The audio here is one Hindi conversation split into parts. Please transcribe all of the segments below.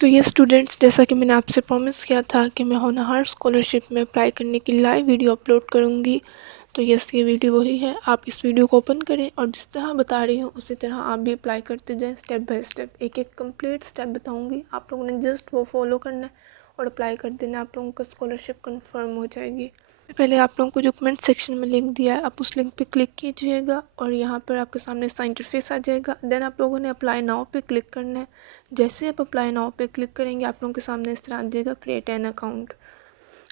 तो ये स्टूडेंट्स, जैसा कि मैंने आपसे प्रॉमिस किया था कि मैं होनहार स्कॉलरशिप में अप्लाई करने की लाइव वीडियो अपलोड करूँगी। तो यस, ये वीडियो वही है। आप इस वीडियो को ओपन करें और जिस तरह बता रही हूँ उसी तरह आप भी अप्लाई करते जाएं। स्टेप बाय स्टेप एक एक कंप्लीट स्टेप बताऊँगी, आप लोगों ने जस्ट वो फॉलो करना है और अप्लाई कर देना। आप लोगों का स्कॉलरशिप कन्फर्म हो जाएगी। पहले आप लोगों को जो कमेंट सेक्शन में लिंक दिया है, आप उस लिंक पे क्लिक कीजिएगा और यहाँ पर आपके सामने इसका इंटरफेस आ जाएगा। देन आप लोगों ने अप्लाई नाउ पे क्लिक करना है। जैसे आप अप्लाई नाउ पे क्लिक करेंगे, आप लोगों के सामने इस तरह आ जाएगा क्रिएट एन अकाउंट।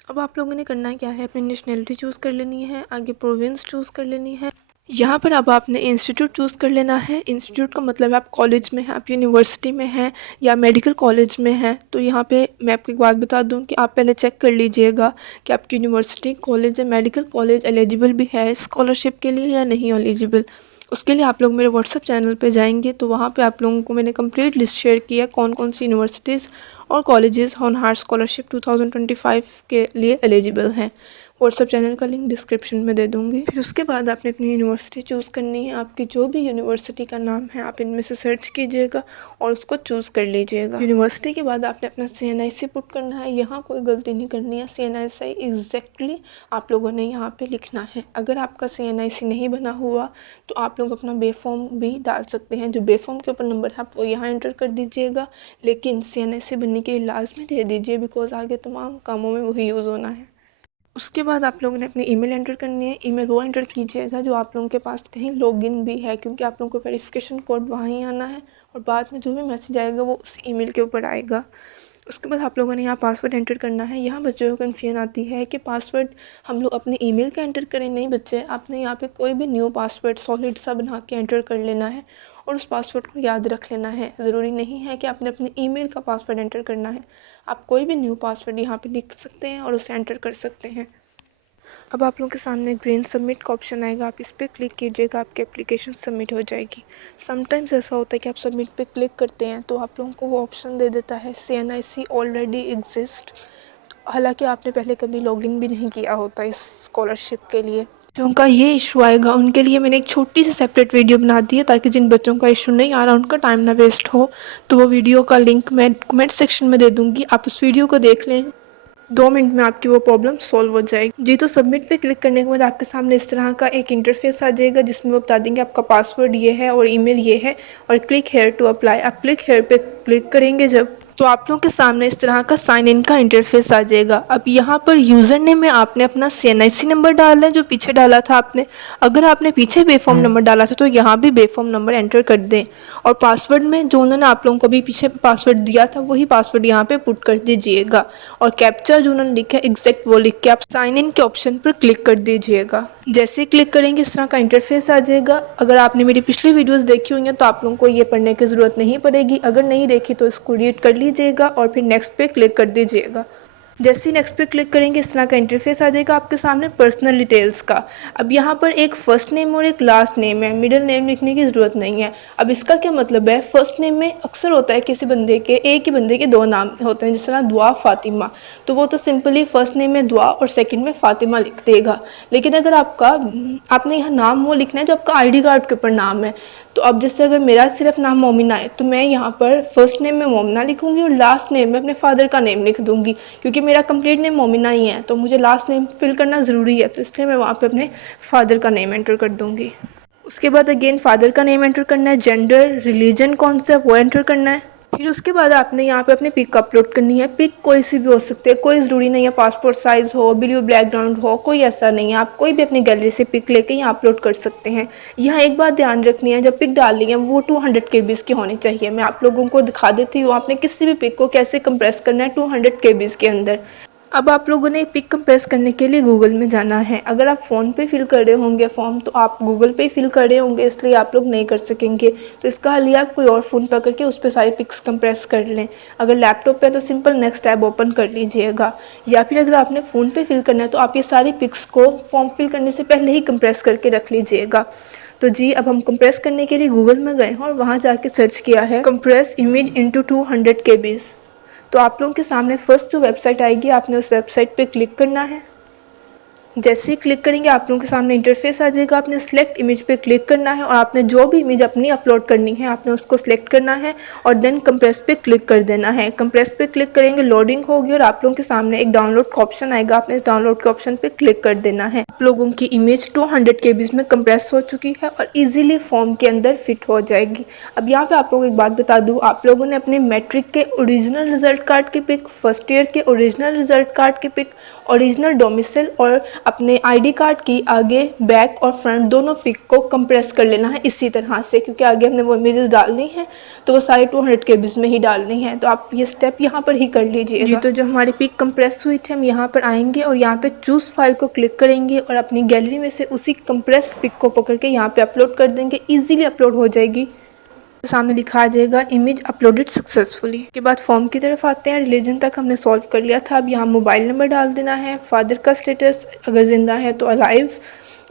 अब आप लोगों ने करना क्या है, अपनी नेशनलिटी चूज़ कर लेनी है, आगे प्रोविंस चूज़ कर लेनी है। यहाँ पर अब आपने इंस्टीट्यूट चूज़ कर लेना है। इंस्टीट्यूट का मतलब है आप कॉलेज में हैं, आप यूनिवर्सिटी में हैं या मेडिकल कॉलेज में हैं। तो यहाँ पे मैं आपको एक बात बता दूँ कि आप पहले चेक कर लीजिएगा कि आपकी यूनिवर्सिटी, कॉलेज या मेडिकल कॉलेज एलिजिबल भी है स्कॉलरशिप के लिए या नहीं एलिजिबल। उसके लिए आप लोग मेरे व्हाट्सएप चैनल पे जाएंगे तो वहाँ पे आप लोगों को मैंने कंप्लीट लिस्ट शेयर किया कौन कौन सी यूनिवर्सिटीज़ और कॉलेजेस होनहार स्कॉलरशिप 2025 के लिए एलिजिबल हैं। व्हाट्सएप चैनल का लिंक डिस्क्रिप्शन में दे दूँगी। फिर उसके बाद आपने अपनी यूनिवर्सिटी चूज़ करनी है। आपकी जो भी यूनिवर्सिटी का नाम है आप इनमें से सर्च कीजिएगा और उसको चूज़ कर लीजिएगा। यूनिवर्सिटी के बाद आपने अपना CNIC पुट करना है। यहाँ कोई गलती नहीं करनी है। CNIC एग्जैक्टली आप लोगों ने यहाँ पे लिखना है। अगर आपका CNIC नहीं बना हुआ तो आप लोग अपना बे फॉर्म भी डाल सकते हैं। जो बे फॉर्म के ऊपर नंबर है आप वो यहाँ एंटर कर दीजिएगा, लेकिन CNIC बनने के लिए लाजमी दे दीजिए, बिकॉज आगे तमाम कामों में वही यूज़ होना है। उसके बाद आप लोगों ने अपनी ईमेल एंटर करनी है। ईमेल वो एंटर कीजिएगा जो आप लोगों के पास कहीं लॉगिन भी है, क्योंकि आप लोगों को वेरिफिकेशन कोड वहाँ ही आना है और बाद में जो भी मैसेज आएगा वो उस ईमेल के ऊपर आएगा। उसके बाद आप लोगों ने यहाँ पासवर्ड एंटर करना है। यहाँ बच्चों को कन्फ्यूजन आती है कि पासवर्ड हम लोग अपने ईमेल का एंटर करें। नहीं बच्चे, आपने यहाँ पे कोई भी न्यू पासवर्ड सॉलिड सा बना के एंटर कर लेना है और उस पासवर्ड को याद रख लेना है। ज़रूरी नहीं है कि आपने अपने ईमेल का पासवर्ड एंटर करना है। आप कोई भी न्यू पासवर्ड यहाँ पे लिख सकते हैं और उसे एंटर कर सकते हैं। अब आप लोगों के सामने ग्रीन सबमिट का ऑप्शन आएगा, आप इस पर क्लिक कीजिएगा, आपकी एप्लीकेशन सबमिट हो जाएगी। समटाइम्स ऐसा होता है कि आप सबमिट पे क्लिक करते हैं तो आप लोगों को वो ऑप्शन दे देता है CNIC ऑलरेडी एग्जिस्ट, हालांकि आपने पहले कभी लॉगिन भी नहीं किया होता इस स्कॉलरशिप के लिए। जो उनका ये इशू आएगा उनके लिए मैंने एक छोटी सी सेपरेट वीडियो बना दी है, ताकि जिन बच्चों का इशू नहीं आ रहा उनका टाइम ना वेस्ट हो। तो वो वीडियो का लिंक मैं कमेंट सेक्शन में दे दूँगी, आप उस वीडियो को देख लें। 2 मिनट में आपकी वो प्रॉब्लम सॉल्व हो जाएगी जी। तो सबमिट पे क्लिक करने के बाद आपके सामने इस तरह का एक इंटरफेस आ जाएगा, जिसमें वो बता देंगे आपका पासवर्ड ये है और ईमेल ये है और क्लिक हेयर टू अप्लाई। आप क्लिक हेयर पे क्लिक करेंगे जब, तो आप लोगों के सामने इस तरह का साइन इन का इंटरफेस आ जाएगा। अब यहाँ पर यूज़र नेम में आपने अपना CNIC नंबर डालना है जो पीछे डाला था आपने। अगर आपने पीछे बेफॉर्म नंबर डाला था तो यहाँ भी बेफॉर्म नंबर एंटर कर दें और पासवर्ड में जो उन्होंने आप लोगों को भी पीछे पासवर्ड दिया था वही पासवर्ड यहाँ पे पुट कर दीजिएगा और कैप्चा जो उन्होंने लिखा है एग्जैक्ट वो लिख के आप साइन इन के ऑप्शन पर क्लिक कर दीजिएगा। जैसे ही क्लिक करेंगे इस तरह का इंटरफेस आ जाएगा। अगर आपने मेरी पिछली वीडियोस देखी हुई हैं तो आप लोगों को ये पढ़ने की ज़रूरत नहीं पड़ेगी। अगर नहीं देखी तो इसको रीड कर लीजिएगा और फिर नेक्स्ट पे क्लिक कर दीजिएगा। जैसे ही नेक्स्ट पे क्लिक करेंगे इस तरह का इंटरफेस आ जाएगा आपके सामने पर्सनल डिटेल्स का। अब यहाँ पर एक फ़र्स्ट नेम और एक लास्ट नेम है, मिडिल नेम लिखने की ज़रूरत नहीं है। अब इसका क्या मतलब है, फ़र्स्ट नेम में अक्सर होता है किसी बंदे के एक ही बंदे के 2 नाम होते हैं, जिस तरह दुआ फ़ातिमा, तो वो तो सिंपली फ़र्स्ट नेम में दुआ और सेकंड में फ़ातिमा लिख देगा। लेकिन अगर आपने यहाँ नाम वो लिखना है जो आपका ID कार्ड के ऊपर नाम है। तो अब जैसे अगर मेरा सिर्फ नाम मोमिना है तो मैं यहाँ पर फर्स्ट नेम में मोमिना लिखूँगी और लास्ट नेम में अपने फादर का नेम लिख दूँगी, क्योंकि मेरा कंप्लीट नेम मोमिना ही है तो मुझे लास्ट नेम फिल करना ज़रूरी है, तो इसलिए मैं वहाँ पे अपने फादर का नेम एंटर कर दूँगी। उसके बाद अगेन फादर का नेम एंटर करना है, जेंडर, रिलीजन कौन सा है वो एंटर करना है। फिर उसके बाद आपने यहाँ पे अपनी पिक अपलोड करनी है। पिक कोई सी भी हो सकती है, कोई ज़रूरी नहीं है पासपोर्ट साइज़ हो, ब्लू बैकग्राउंड हो, कोई ऐसा नहीं है। आप कोई भी अपनी गैलरी से पिक लेके यहाँ अपलोड कर सकते हैं। यहाँ एक बात ध्यान रखनी है, जब पिक डालनी है वो 200 KB की होनी चाहिए। मैं आप लोगों को दिखा देती हूँ आपने किसी भी पिक को कैसे कंप्रेस करना है 200 KB के अंदर। अब आप लोगों ने पिक कंप्रेस करने के लिए गूगल में जाना है। अगर आप फ़ोन पे फिल कर रहे होंगे फॉर्म तो आप गूगल पे ही फिल कर रहे होंगे, इसलिए आप लोग नहीं कर सकेंगे। तो इसका हल ये आप कोई और फ़ोन पकड़ के उस पर सारी पिक्स कंप्रेस कर लें। अगर लैपटॉप पे तो सिंपल नेक्स्ट टैब ओपन कर लीजिएगा, या फिर अगर आपने फ़ोन पे फिल करना है तो आप ये सारी पिक्स को फॉर्म फिल करने से पहले ही कंप्रेस करके रख लीजिएगा। तो जी, अब हम कंप्रेस करने के लिए गूगल में गए हैं और वहाँ जाके सर्च किया है कंप्रेस इमेज इनटू 200 KB। तो आप लोगों के सामने फर्स्ट जो वेबसाइट आएगी आपने उस वेबसाइट पे क्लिक करना है। जैसे ही क्लिक करेंगे आप लोगों के सामने इंटरफेस आ जाएगा। आपने सेलेक्ट इमेज पे क्लिक करना है और आपने जो भी इमेज अपनी अपलोड करनी है आपने उसको सिलेक्ट करना है और देन कंप्रेस पे क्लिक कर देना है। कंप्रेस पे क्लिक करेंगे, लोडिंग होगी और आप लोगों के सामने एक डाउनलोड का ऑप्शन आएगा। आपने इस डाउनलोड के ऑप्शन पे क्लिक कर देना है। आप लोगों की इमेज 200 KB में कंप्रेस हो चुकी है और ईजिली फॉर्म के अंदर फिट हो जाएगी। अब यहाँ पे आप लोगों को एक बात बता दूँ, आप लोगों ने अपने मैट्रिक के ओरिजिनल रिजल्ट कार्ड की पिक, फर्स्ट ईयर के ओरिजिनल रिजल्ट कार्ड की पिक, ओरिजिनल डोमिसाइल और अपने आईडी कार्ड की आगे बैक और फ्रंट दोनों पिक को कंप्रेस कर लेना है इसी तरह से, क्योंकि आगे हमने वो इमेजेस डालनी है तो वो सारी 200 KB में ही डालनी है। तो आप ये स्टेप यहाँ पर ही कर लीजिएगा जी। तो जो हमारी पिक कंप्रेस हुई थी हम यहाँ पर आएंगे और यहाँ पे चूज़ फाइल को क्लिक करेंगे और अपनी गैलरी में से उसी कंप्रेस्ड पिक को पकड़ के यहाँ पे अपलोड कर देंगे। ईजिली अपलोड हो जाएगी। सामने दिखा जाएगा इमेज अपलोडेड सक्सेसफुली। के बाद फॉर्म की तरफ आते हैं। रिलीजन तक हमने सॉल्व कर लिया था। अब यहाँ मोबाइल नंबर डाल देना है, फादर का स्टेटस अगर ज़िंदा है तो अलाइव,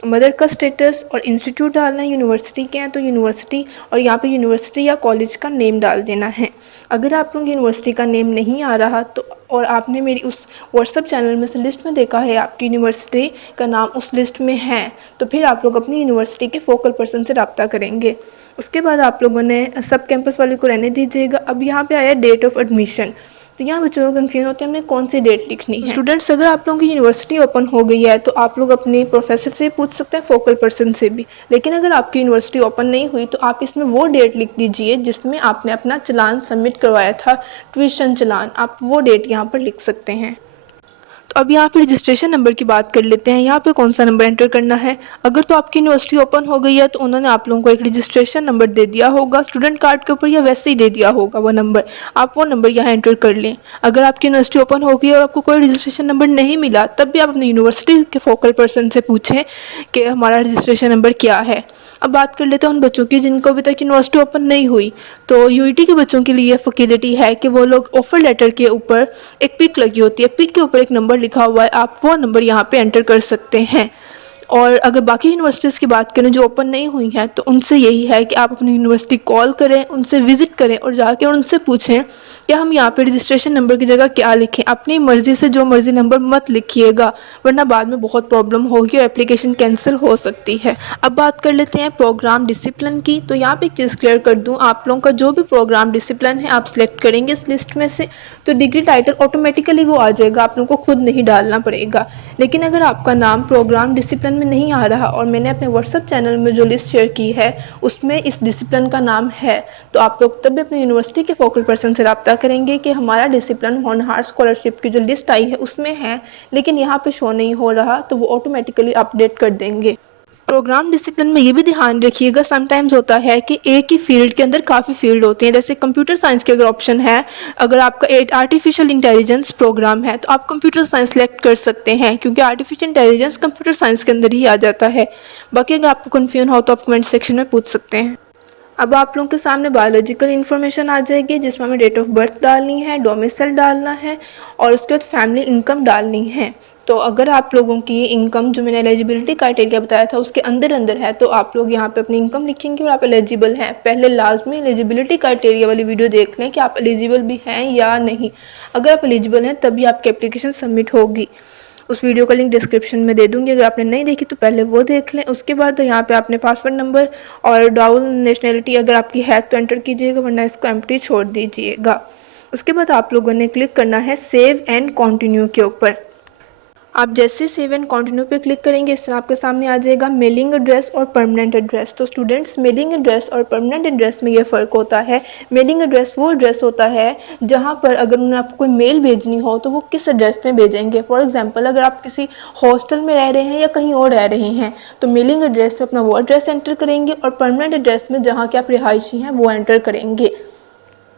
मदर का स्टेटस और इंस्टीट्यूट डालना है। यूनिवर्सिटी के हैं तो यूनिवर्सिटी और यहाँ पे यूनिवर्सिटी या कॉलेज का नेम डाल देना है। अगर आप लोग यूनिवर्सिटी का नेम नहीं आ रहा तो और आपने मेरी उस व्हाट्सएप चैनल में से लिस्ट में देखा है आपकी यूनिवर्सिटी का नाम उस लिस्ट में है तो फिर आप लोग अपनी यूनिवर्सिटी के फोकल पर्सन से रब्ता करेंगे। उसके बाद आप लोगों ने सब कैंपस वाले को रहने दीजिएगा। अब यहाँ पे आया डेट ऑफ एडमिशन। तो यहाँ बच्चों को कन्फ्यूज होते हैं हमने कौन सी डेट लिखनी है। स्टूडेंट्स अगर आप लोगों की यूनिवर्सिटी ओपन हो गई है तो आप लोग अपने प्रोफेसर से पूछ सकते हैं, फोकल पर्सन से भी। लेकिन अगर आपकी यूनिवर्सिटी ओपन नहीं हुई तो आप इसमें वो डेट लिख दीजिए जिसमें आपने अपना चालान सबमिट करवाया था, ट्यूशन चालान, आप वो डेट यहाँ पर लिख सकते हैं। तो अब यहाँ पे रजिस्ट्रेशन नंबर की बात कर लेते हैं। यहाँ पे कौन सा नंबर एंटर करना है। अगर तो आपकी यूनिवर्सिटी ओपन हो गई है तो उन्होंने आप लोगों को एक रजिस्ट्रेशन नंबर दे दिया होगा स्टूडेंट कार्ड के ऊपर या वैसे ही दे दिया होगा वो नंबर, आप वो नंबर यहाँ एंटर कर लें। अगर आपकी यूनिवर्सिटी ओपन हो गई और आपको कोई रजिस्ट्रेशन नंबर नहीं मिला तब भी आप अपनी यूनिवर्सिटी के फोकल पर्सन से पूछें कि हमारा रजिस्ट्रेशन नंबर क्या है। अब बात कर लेते हैं उन बच्चों की जिनको अभी तक यूनिवर्सिटी ओपन नहीं हुई। तो यूईटी के बच्चों के लिए फैसिलिटी है कि वो लोग ऑफर लेटर के ऊपर एक पिक लगी होती है, पिक के ऊपर एक नंबर लिखा हुआ है, आप वो नंबर यहाँ पे एंटर कर सकते हैं। और अगर बाकी यूनिवर्सिटीज़ की बात करें जो ओपन नहीं हुई हैं तो उनसे यही है कि आप अपनी यूनिवर्सिटी कॉल करें, उनसे विज़िट करें और जाके उनसे पूछें कि हम यहाँ पे रजिस्ट्रेशन नंबर की जगह क्या लिखें। अपनी मर्ज़ी से जो मर्ज़ी नंबर मत लिखिएगा वरना बाद में बहुत प्रॉब्लम होगी और एप्लीकेशन कैंसिल हो सकती है। अब बात कर लेते हैं प्रोग्राम डिसिप्लिन की। तो यहाँ पे एक चीज़ क्लियर कर दूँ, आप लोगों का जो भी प्रोग्राम डिसिप्लिन है आप सिलेक्ट करेंगे इस लिस्ट में से तो डिग्री टाइटल ऑटोमेटिकली वो आ जाएगा, आप लोगों को खुद नहीं डालना पड़ेगा। लेकिन अगर आपका नाम प्रोग्राम डिसिप्लिन में नहीं आ रहा और मैंने अपने व्हाट्सएप चैनल में जो लिस्ट शेयर की है उसमें इस डिसिप्लिन का नाम है तो आप लोग तब भी अपनी यूनिवर्सिटी के फोकल पर्सन से रब्ता करेंगे कि हमारा डिसिप्लिन होनहार स्कॉलरशिप की जो लिस्ट आई है उसमें है लेकिन यहाँ पे शो नहीं हो रहा, तो वो ऑटोमेटिकली अपडेट कर देंगे। प्रोग्राम डिसिप्लिन में ये भी ध्यान रखिएगा, समटाइम्स होता है कि एक ही फील्ड के अंदर काफ़ी फील्ड होती हैं। जैसे कंप्यूटर साइंस के अगर ऑप्शन है, अगर आपका आर्टिफिशियल इंटेलिजेंस प्रोग्राम है तो आप कंप्यूटर साइंस सेलेक्ट कर सकते हैं क्योंकि आर्टिफिशियल इंटेलिजेंस कंप्यूटर साइंस के अंदर ही आ जाता है। बाकी अगर आपको कन्फ्यूजन हो तो आप कमेंट सेक्शन में पूछ सकते हैं। अब आप लोगों के सामने बायोलॉजिकल इन्फॉर्मेशन आ जाएगी जिसमें हमें डेट ऑफ बर्थ डालनी है, डोमिसाइल डालना है और उसके बाद फैमिली इनकम डालनी है। तो अगर आप लोगों की इनकम जो मैंने एलिजिबिलिटी क्राइटेरिया बताया था उसके अंदर है तो आप लोग यहाँ पे अपनी इनकम लिखेंगे और आप एलिजिबल हैं। पहले लाजमी एलिजिबिलिटी क्राइटेरिया वाली वीडियो देख लें कि आप एलिजिबल भी हैं या नहीं। अगर आप एलिजिबल हैं तभी आपकी एप्लीकेशन सबमिट होगी। उस वीडियो का लिंक डिस्क्रिप्शन में दे दूँगी, अगर आपने नहीं देखी तो पहले वो देख लें। उसके बाद यहाँ पे आपने पासवर्ड नंबर और डाउल नेशनैलिटी अगर आपकी है तो एंटर कीजिएगा वरना इसको एम्प्टी छोड़ दीजिएगा। उसके बाद आप लोगों ने क्लिक करना है सेव एंड कंटिन्यू के ऊपर। आप जैसे सेव एंड कंटिन्यू पे क्लिक करेंगे इस तरह आपके सामने आ जाएगा मेलिंग एड्रेस और परमानेंट एड्रेस। तो स्टूडेंट्स मेलिंग एड्रेस और परमानेंट एड्रेस में ये फ़र्क होता है। मेलिंग एड्रेस वो एड्रेस होता है जहाँ पर अगर उन्होंने आपको कोई मेल भेजनी हो तो वो किस एड्रेस में भेजेंगे। फॉर एग्जांपल अगर आप किसी हॉस्टल में रह रहे हैं या कहीं और रह रहे हैं तो मेलिंग एड्रेस में अपना वो एड्रेस एंटर करेंगे और परमानेंट एड्रेस में जहाँ के आप रिहायशी हैं वो एंटर करेंगे।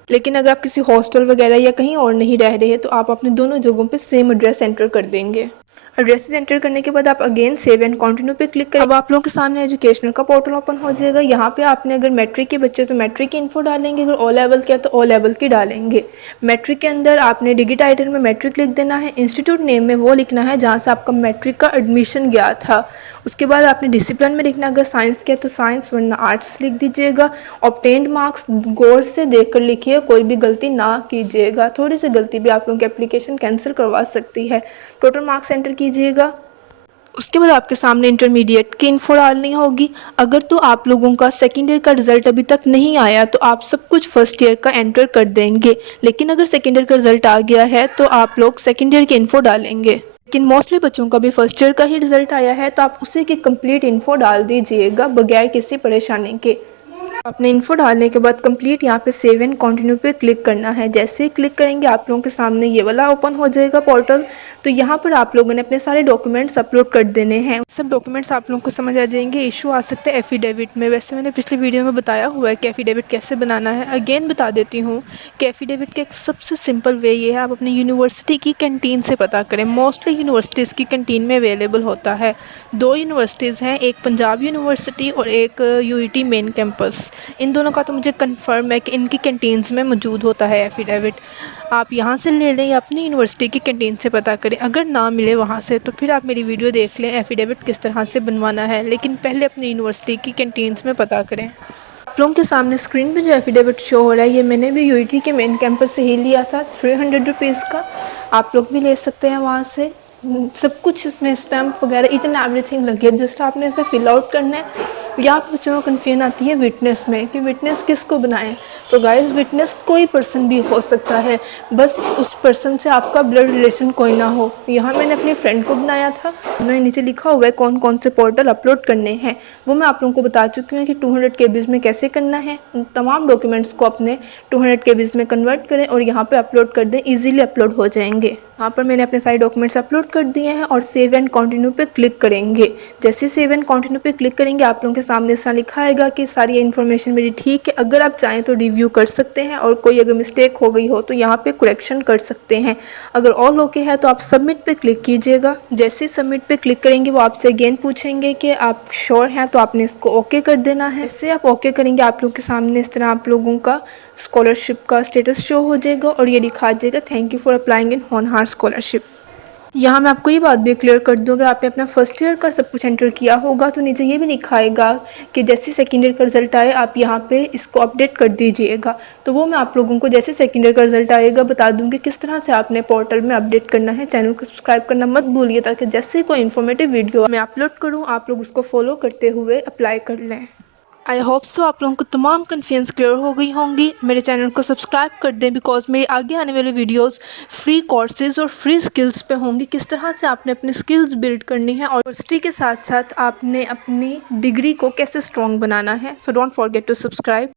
लेकिन अगर आप किसी हॉस्टल वगैरह या कहीं और नहीं रह रहे तो आप अपने दोनों जगहों पे सेम एड्रेस एंटर कर देंगे। एड्रेसेस एंटर करने के बाद आप अगेन सेव एंड कंटिन्यू पे क्लिक करें। अब आप लोगों के सामने एजुकेशनल का पोर्टल ओपन हो जाएगा। यहाँ पे आपने अगर मैट्रिक के बच्चे तो मैट्रिक की इन्फो डालेंगे, अगर ओ लेवल के तो ओ लेवल की डालेंगे। मैट्रिक के अंदर आपने डिग्री टाइटल में मैट्रिक लिख देना है, इंस्टीट्यूट नेम में वो लिखना है जहाँ से आपका मैट्रिक का एडमिशन गया था। उसके बाद आपने डिसिप्लिन में लिखना, अगर साइंस के तो साइंस वरना आर्ट्स लिख दीजिएगा। ऑब्टेन्ड मार्क्स गौर से देख कर लिखिए, कोई भी गलती ना कीजिएगा, थोड़ी सी गलती भी आप लोगों की एप्लीकेशन कैंसिल करवा सकती है। टोटल मार्क्स एंटर कीजिएगा। उसके बाद आपके सामने इंटरमीडिएट की इन्फो डालनी होगी। अगर तो आप लोगों का सेकेंड ईयर का रिज़ल्ट अभी तक नहीं आया तो आप सब कुछ फर्स्ट ईयर का एंटर कर देंगे, लेकिन अगर सेकेंड ईयर का रिज़ल्ट आ गया है तो आप लोग सेकेंड ईयर की इन्फो डालेंगे। लेकिन मोस्टली बच्चों का भी फर्स्ट ईयर का ही रिज़ल्ट आया है तो आप उसी की कंप्लीट इन्फो डाल दीजिएगा बगैर किसी परेशानी के। अपने इन्फो डालने के बाद कंप्लीट यहाँ पे सेव एंड कंटिन्यू पे क्लिक करना है। जैसे ही क्लिक करेंगे आप लोगों के सामने ये वाला ओपन हो जाएगा पोर्टल। तो यहाँ पर आप लोगों ने अपने सारे डॉक्यूमेंट्स अपलोड कर देने हैं। सब डॉक्यूमेंट्स आप लोगों को समझ आ जाएंगे। इशू आ सकते हैं एफिडेविट में। वैसे मैंने पिछले वीडियो में बताया हुआ है कि एफिडेविट कैसे बनाना है। अगेन बता देती हूँ कि एफिडेविट का एक सबसे सिंपल वे ये है, आप अपनी यूनिवर्सिटी की कैंटीन से पता करें। मोस्टली यूनिवर्सिटीज़ की कैंटीन में अवेलेबल होता है। 2 यूनिवर्सिटीज़ हैं, एक पंजाब यूनिवर्सिटी और एक यूईटी मेन कैंपस। इन दोनों का तो मुझे कंफर्म है कि इनकी कैंटीन्स में मौजूद होता है एफिडेविट। आप यहाँ से ले लें या अपनी यूनिवर्सिटी की कैंटीन से पता करें। अगर ना मिले वहाँ से तो फिर आप मेरी वीडियो देख लें एफिडेविट किस तरह से बनवाना है, लेकिन पहले अपनी यूनिवर्सिटी की कैंटीन्स में पता करें। आप लोगों के सामने स्क्रीन पे जो एफिडेविट शो हो रहा है ये मैंने भी यूईटी के मेन कैंपस से ही लिया था 300 रुपीज़ का। आप लोग भी ले सकते हैं वहाँ से। सब कुछ इसमें स्टैम्प वगैरह ईच एंड एवरीथिंग लगी है। जस्ट आपने इसे फिल आउट करना है। यहाँ पर बच्चों को कन्फ्यूजन आती है विटनेस में कि विटनेस किसको बनाएं। तो गाइस विटनेस कोई पर्सन भी हो सकता है, बस उस पर्सन से आपका ब्लड रिलेशन कोई ना हो। यहाँ मैंने अपनी फ्रेंड को बनाया था। उन्होंने नीचे लिखा हुआ है कौन कौन से पोर्टल अपलोड करने हैं, वो मैं आप लोगों को बता चुकी हूँ कि 200 केबीज़ में कैसे करना है। उन तमाम डॉक्यूमेंट्स को अपने 200 केबीज़ में कन्वर्ट करें और यहाँ पर अपलोड कर दें। ईजिली अपलोड हो जाएंगे। यहाँ पर मैंने अपने सारे डॉक्यूमेंट्स अपलोड कर दिए हैं और सेव एंड कंटिन्यू पे क्लिक करेंगे। जैसे सेव एंड कंटिन्यू पे क्लिक करेंगे आप लोगों के सामने ऐसा लिखा आएगा कि सारी इन्फॉर्मेशन मेरी ठीक है। अगर आप चाहें तो रिव्यू कर सकते हैं और कोई अगर मिस्टेक हो गई हो तो यहाँ पे करेक्शन कर सकते हैं। अगर ऑल ओके है तो आप सबमिट पे क्लिक कीजिएगा। जैसे ही सबमिट पे क्लिक करेंगे वो आपसे अगेन पूछेंगे कि आप श्योर हैं, तो आपने इसको ओके कर देना है। इससे आप ओके करेंगे आप लोग के सामने इस तरह आप लोगों का स्कॉलरशिप का स्टेटस शो हो जाएगा और ये लिखा जाएगा thank you for applying in होनहार स्कॉलरशिप। यहाँ मैं आपको ये बात भी क्लियर कर दूँ, अगर आपने अपना फर्स्ट ईयर का सब कुछ एंटर किया होगा तो नीचे ये भी लिखा आएगा कि जैसे सेकेंड ईयर का रिजल्ट आए आप यहाँ पे इसको अपडेट कर दीजिएगा। तो वो मैं आप लोगों को जैसे सेकेंड ईयर का रिजल्ट आएगा बता दूँगी किस तरह से आपने पोर्टल में अपडेट करना है। चैनल को सब्सक्राइब करना मत भूलिए ताकि जैसे कोई इन्फॉर्मेटिव वीडियो मैं अपलोड करूँ आप लोग उसको फॉलो करते हुए अप्लाई कर लें। आई होप सो आप लोगों को तमाम कन्फ्यूज़ क्लियर हो गई होंगी। मेरे चैनल को सब्सक्राइब कर दें बिकॉज मेरी आगे आने वाली वीडियोस फ्री कोर्सेज और फ्री स्किल्स पे होंगी। किस तरह से आपने अपनी स्किल्स बिल्ड करनी है और यूनिवर्सिटी के साथ साथ आपने अपनी डिग्री को कैसे स्ट्रॉन्ग बनाना है। So don't forget to subscribe.